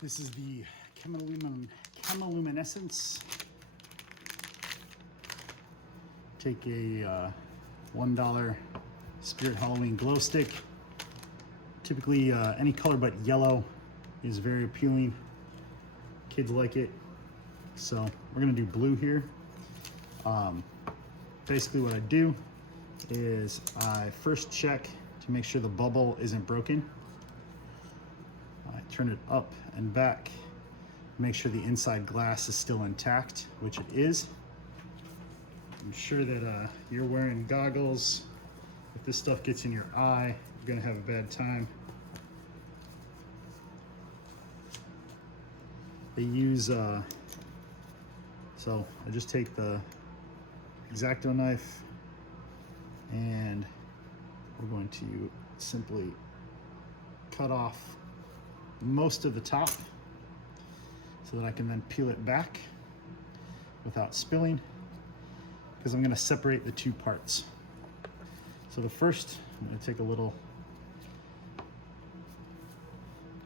This is the chemiluminescence. Take a $1 Spirit Halloween glow stick. Typically any color but yellow is very appealing. Kids like it. So we're gonna do blue here. Basically what I do is I first check to make sure the bubble isn't broken. I turn it up and back, make sure the inside glass is still intact, which it is. I'm sure that you're wearing goggles. If this stuff gets in your eye, you're gonna have a bad time. They use, so I just take the X-Acto knife and we're going to simply cut off most of the top so that I can then peel it back without spilling, because I'm going to separate the two parts. So the first, I'm going to take a little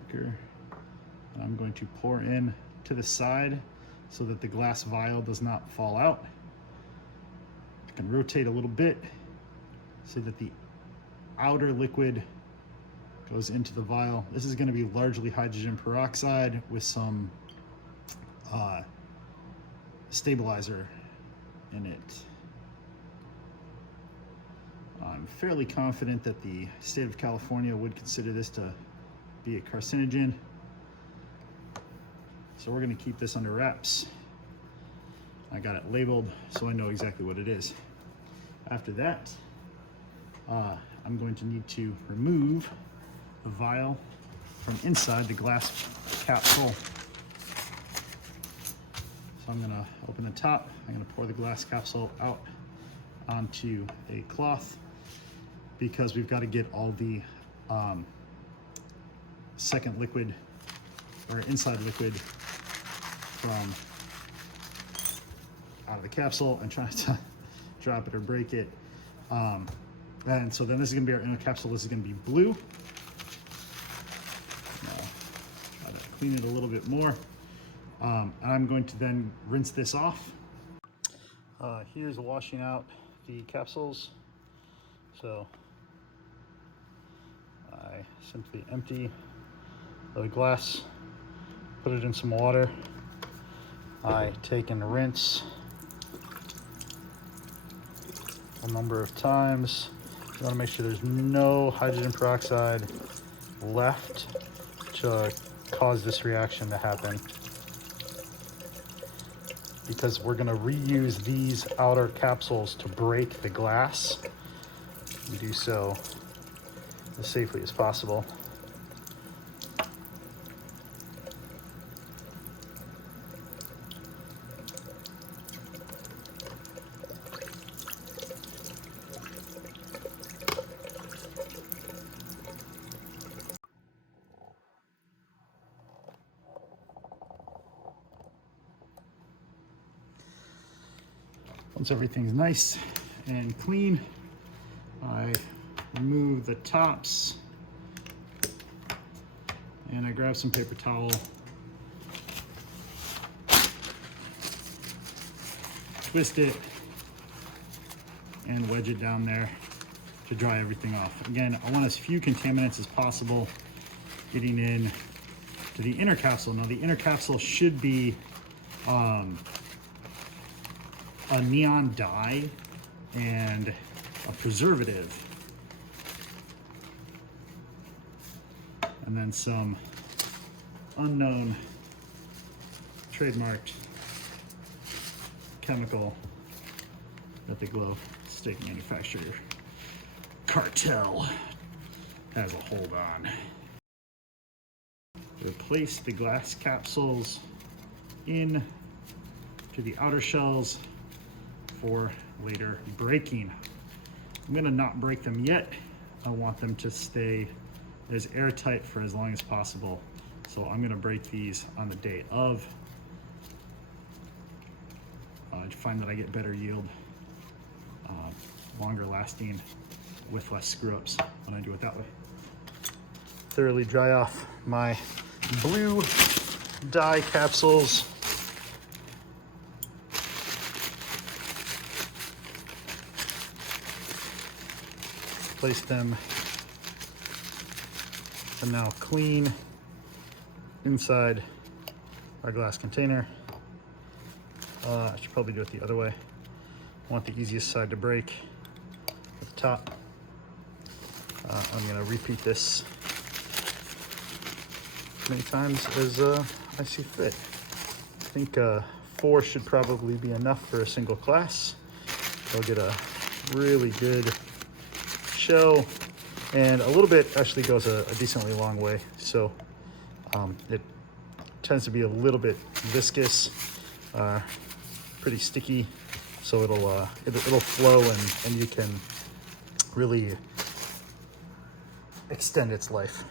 liquor and I'm going to pour in to the side so that the glass vial does not fall out. I can rotate a little bit so that the outer liquid goes into the vial. This is going to be largely hydrogen peroxide with some stabilizer in it. I'm fairly confident that the state of California would consider this to be a carcinogen. So we're going to keep this under wraps. I got it labeled so I know exactly what it is. After that, I'm going to need to remove the vial from inside the glass capsule. So I'm going to open the top. I'm going to pour the glass capsule out onto a cloth because we've got to get all the second liquid or inside liquid from out of the capsule and try to drop it or break it. And so then this is going to be our inner capsule. This is going to be blue. Now, try to clean it a little bit more. And I'm going to then rinse this off. Here's washing out the capsules. So I simply empty the glass, put it in some water. I take and rinse a number of times. You want to make sure there's no hydrogen peroxide left to cause this reaction to happen, because we're going to reuse these outer capsules to break the glass and do so as safely as possible. Once everything's nice and clean, I remove the tops and I grab some paper towel, twist it, and wedge it down there to dry everything off. Again, I want as few contaminants as possible getting in to the inner capsule. Now the inner capsule should be a neon dye and a preservative, and then some unknown trademarked chemical that the Glowstick manufacturer cartel has a hold on. Replace the glass capsules in to the outer shells for later breaking. I'm gonna not break them yet. I want them to stay as airtight for as long as possible. So I'm gonna break these on the day of. I find that I get better yield, longer lasting, with less screw ups when I do it that way. Thoroughly dry off my blue dye capsules. Place them and now clean inside our glass container. I should probably do it the other way. I want the easiest side to break at the top. I'm gonna repeat this as many times as I see fit. I think 4 should probably be enough for a single class. They'll get a really good shell, and a little bit actually goes a decently long way. So it tends to be a little bit viscous, pretty sticky, so it'll flow, and you can really extend its life.